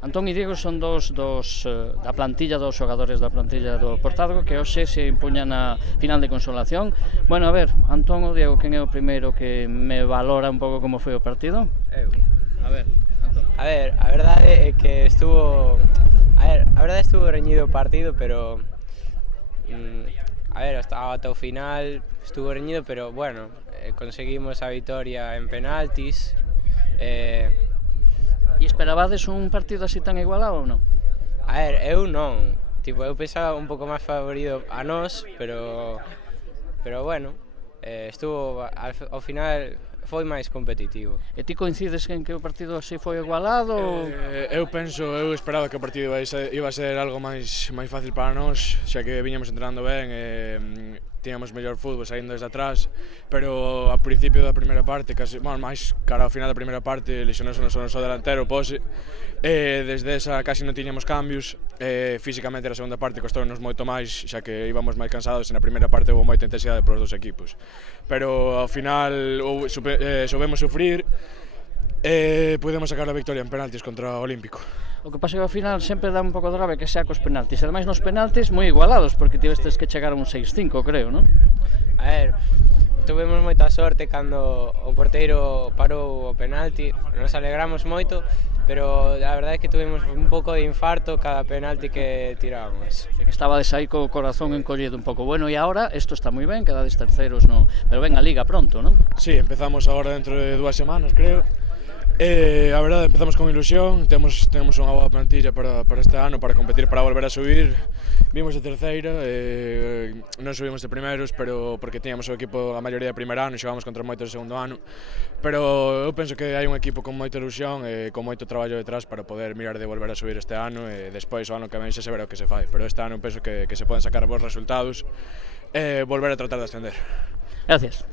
Antón e Diego son da plantilla, dos xogadores da plantilla do Portádego que hoxe se impuñan na final de consolación. Bueno, a ver, Antón ou Diego, quen é o primeiro que me valora un pouco como foi o partido? Eu. A ver, Antón. A ver, a verdade é que estuvo... A verdade estuvo reñido o partido, pero... a ver, ata o final estuvo reñido, pero bueno, conseguimos a vitoria en penaltis. E esperabades un partido así tan igualado ou non? A ver, eu non. Tipo, eu pensaba un pouco máis favorido a nós, pero bueno, estuvo ao final foi máis competitivo. E ti coincides en que o partido así foi igualado? Eu esperaba que o partido iba a ser algo máis fácil para nós, xa que viñamos entrenando ben e tiñamos mellor fútbol saindo desde atrás, pero ao principio da primeira parte, máis cara ao final da primeira parte, lesionouse o noso delantero, Pose, e desde esa casi non tiñamos cambios, físicamente na segunda parte costounos moito máis, xa que íbamos máis cansados e na primeira parte houve moita intensidade por os dos equipos. Pero ao final soubemos sufrir e pudemos sacar a victoria en penaltis contra o Olímpico. O que pasa que ao final sempre dá un pouco de rave que sea cos penaltis, e ademais nos penaltis moi igualados, porque tivestes que chegar a un 6-5, creo, non? A ver, tuvemos moita sorte cando o porteiro parou o penalti, nos alegramos moito, pero a verdade é que tuvemos un pouco de infarto cada penalti que tirábamos. Que estabades aí co corazón encollido un pouco. Bueno, e agora, isto está moi ben, quedades terceiros, no... pero ven a Liga pronto, non? Sí, empezamos agora dentro de 2 semanas, creo. A verdade, empezamos con ilusión, temos unha boa plantilla para este ano, para competir, para volver a subir. Vimos de terceira, non subimos de primeiros, pero porque tiñamos o equipo a maioría de primeiro ano e xogamos contra moito de segundo ano. Pero eu penso que hai un equipo con moita ilusión e con moito traballo detrás para poder mirar de volver a subir este ano e despois o ano que ven xa se verá o que se fai. Pero este ano penso que se poden sacar bons resultados e volver a tratar de ascender. Gracias.